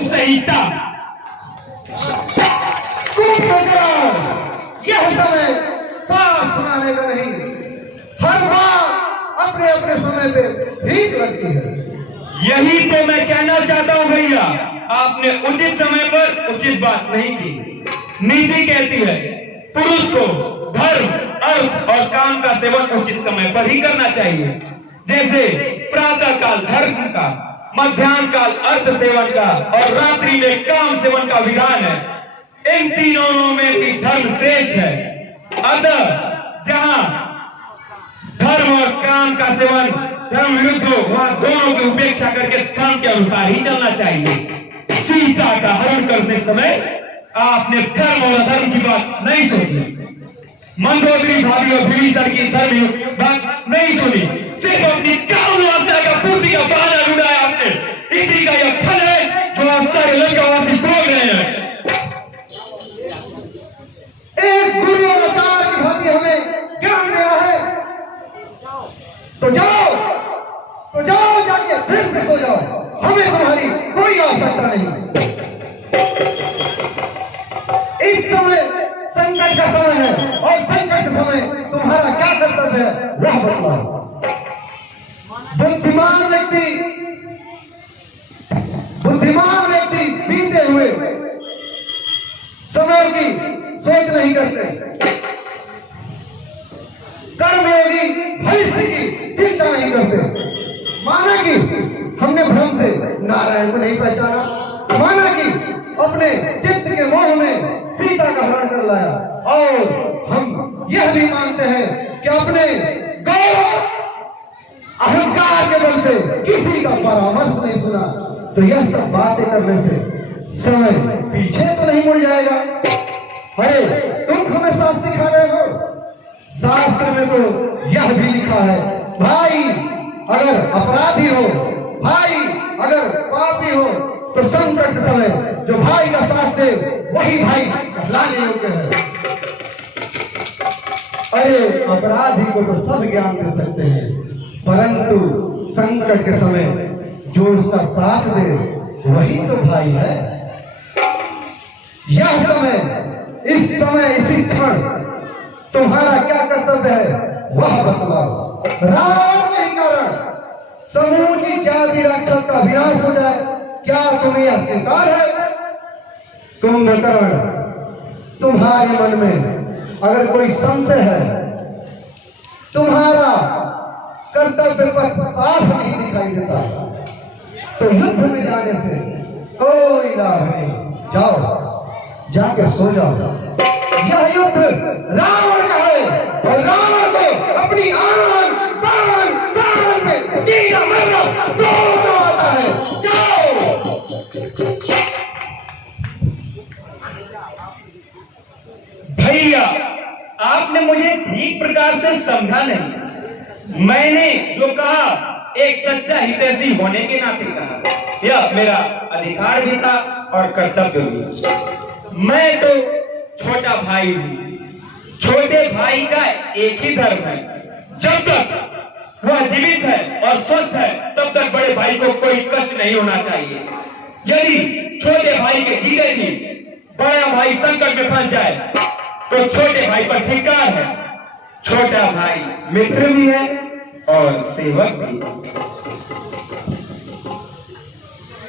खूब सहीता। यह समय साफ सुनाने का नहीं, हर बार अपने अपने समय पे ठीक लगती है। यही तो मैं कहना चाहता हूं भैया, आपने उचित समय पर उचित बात नहीं की। नीति कहती है पुरुष को धर्म, अर्थ और काम का सेवन उचित समय पर ही करना चाहिए। जैसे प्रातः काल धर्म का, मध्याह्न काल अर्थ सेवन का और रात्रि में काम सेवन का विधान है। इन तीनों में भी धर्म श्रेष्ठ है। अतः जहां धर्म और काम का सेवन धर्म विरुद्ध हो, वहां दोनों की उपेक्षा करके धर्म के अनुसार ही चलना चाहिए। सीता का हरण करते समय आपने धर्म और अधर्म की बात नहीं सोची। मंदोदरी भाभी और विभीषण की धर्म बात नहीं सुनी, सिर्फ अपनी काम वासना का पूर्ति का बहाना ढूंढा है आपने। इसी का यह फल है जो आज सारे लंकावासी भोग रहे हैं। एक गुरु और आचार्य की भांति हमें ज्ञान दे रहा है, तो जाओ जाके फिर से सो जाओ, हमें तुम्हारी कोई आवश्यकता नहीं। इस समय संकट का समय है और संकट के समय तुम्हारा क्या कर्तव्य है वह बतलाओ। बुद्धिमान व्यक्ति बीते हुए समय की सोच नहीं करते, कर्मयोगी भविष्य की चिंता नहीं करते। माना कि हमने भ्रम से नारायण को नहीं पहचाना, माना कि अपने चित्त के मोह में सीता का हरण कर लाया, और हम यह भी मानते हैं कि अपने गौरव अहंकार के बल पे किसी का परामर्श नहीं सुना, तो यह सब बातें करने से समय पीछे तो नहीं मुड़ जाएगा। अरे तुम हमें साथ सिखा रहे हो, शास्त्र में तो यह भी लिखा है, भाई अगर अपराधी हो, भाई अगर पापी हो, तो संकट के समय जो भाई का साथ दे वही भाई कहलाने योग्य है। अरे अपराधी को तो सब ज्ञान दे सकते हैं, परंतु संकट के समय जो उसका साथ दे वही तो भाई है। यह समय, इस समय, इसी क्षण तुम्हारा क्या कर्तव्य है वह बतलाओ। रावण के कारण समूची जाति राक्षस का विनाश हो जाए, क्या तुम्हें यह स्वीकार है? कुंभकर्ण, तुम्हारे मन में अगर कोई संशय है, तुम्हारा कर्तव्य पथ साफ नहीं दिखाई देता, तो युद्ध में जाने से कोई लाभ नहीं। जाओ जाके सो जाओ। यह युद्ध रावण का है और रावण को अपनी आन बान शान पे जीना मरना दोनों आता है। जाओ। भैया आपने मुझे ठीक प्रकार से समझा नहीं। मैंने जो कहा एक सच्चा हितैषी होने के नाते कहा, यह मेरा अधिकार भी था और कर्तव्य भी। मैं तो छोटा भाई हूं, छोटे भाई का एक ही धर्म है, जब तक वह जीवित है और स्वस्थ है तब तक बड़े भाई को कोई कष्ट नहीं होना चाहिए। यदि छोटे भाई के जीते ही बड़ा भाई संकट में फंस जाए तो छोटे भाई पर धिक्कार है। छोटा भाई मित्र भी है और सेवक भी।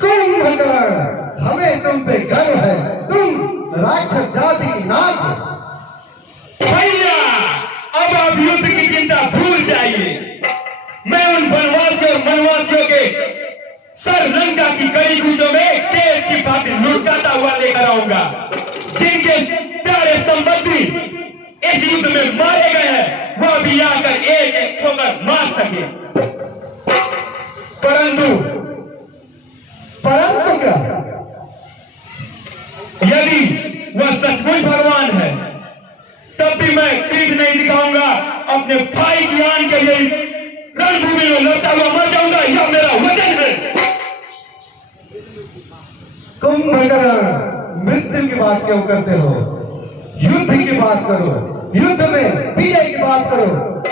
कुंभकर्ण, हमें तुम पे गर्व है, तुम राक्षस जाति की नाक हो। भैया अब आप युद्ध की चिंता भूल जाइए। मैं उन वनवासियों और वनवासियों के सर लंका की कड़ी कूचों में तेज की भांति लुढ़काता हुआ लेकर आऊंगा। जिनके प्यारे संबंधी इस युद्ध में मारे गए हैं वह भी आकर एक एक ठोकर मार सके। परंतु क्या? यदि वह सचमुच भगवान है तब भी मैं पीठ नहीं दिखाऊंगा। अपने भाई की आन के लिए रणभूमि में लड़ता हुआ मर जाऊंगा, यह मेरा वचन है। कुंभकर्ण, मृत्यु की बात क्यों करते हो? युद्ध की बात करो, युद्ध में विजय की बात करो।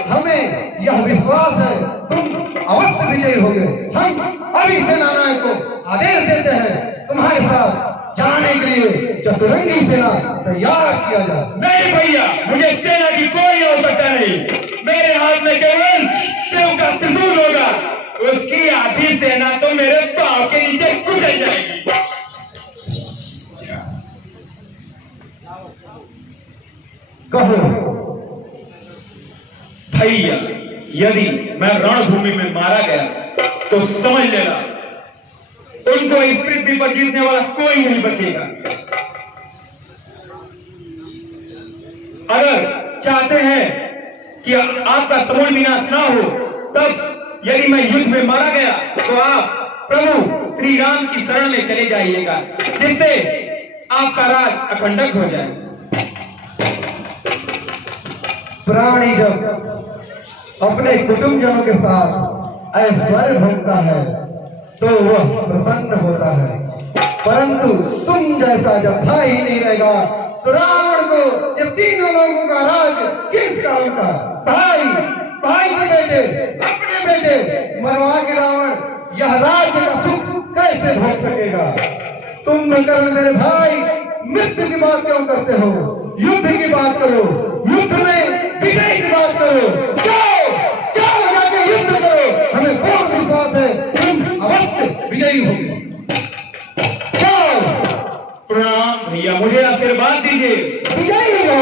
हमें यह विश्वास है तुम अवश्य विजयी होगे। हम अभी सेनानायक को आदेश देते हैं तुम्हारे हमारे साथ जाने के लिए चतुरंगी सेना तैयार किया जाए। नहीं भैया, मुझे सेना की कोई आवश्यकता नहीं। मेरे हाथ में केवल शिव का त्रिशूल होगा। उसकी आधी सेना तो मेरे पांव के नीचे कुचल जाएगी। कहो भैया, यदि मैं रणभूमि में मारा गया तो समझ लेना, उनको इस पृथ्वी पर जीतने वाला कोई नहीं बचेगा। अगर चाहते हैं कि आपका समूल विनाश ना हो, तब यदि मैं युद्ध में मारा गया तो आप प्रभु श्री राम की शरण में चले जाइएगा, जिससे आपका राज अखंडक हो जाए। प्राणी जब अपने कुटुंबजनों के साथ ऐश्वर्य भोगता है तो वह प्रसन्न होता है, परंतु तुम जैसा जब भाई नहीं रहेगा तो रावण को ये तीनों लोगों का राज किस काम का? भाई भाई के बेटे अपने बेटे मरवा के रावण यह राज्य का सुख कैसे भोग सकेगा? तुम मिलकर मेरे भाई मृत्यु की बात क्यों करते हो? युद्ध की बात करो, युद्ध में विजय की बात करो। जाओ जाओ जाके युद्ध करो, हमें पूर्ण विश्वास है तुम अवश्य विजयी होगे। जाओ। प्रणाम भैया, मुझे आशीर्वाद दीजिए। विजयी हो।